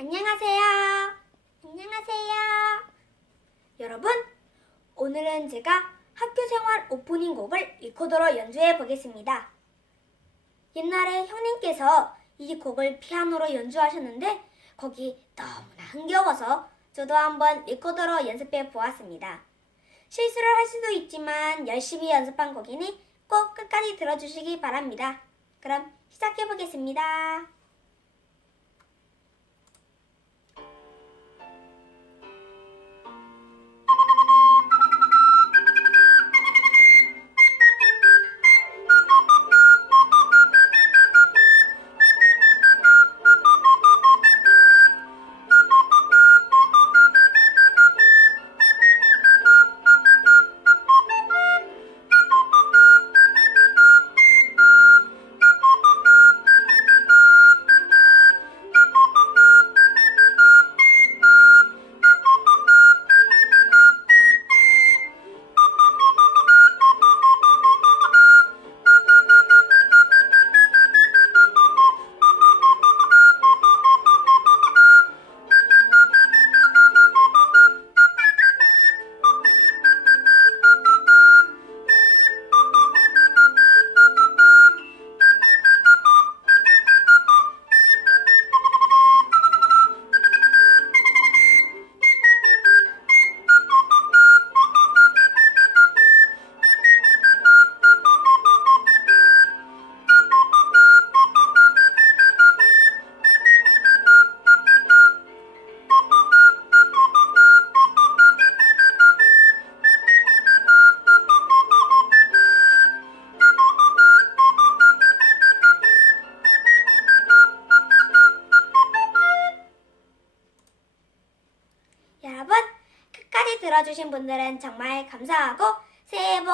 안녕하세요. 안녕하세요. 여러분, 오늘은 제가 학교 생활 오프닝 곡을 리코더로 연주해 보겠습니다. 옛날에 형님께서 이 곡을 피아노로 연주하셨는데 거기 너무나 흥겨워서 저도 한번 리코더로 연습해 보았습니다. 실수를 할 수도 있지만 열심히 연습한 곡이니 꼭 끝까지 들어주시기 바랍니다. 그럼 시작해 보겠습니다. 여러분, 끝까지 들어주신 분들은 정말 감사하고 새해 복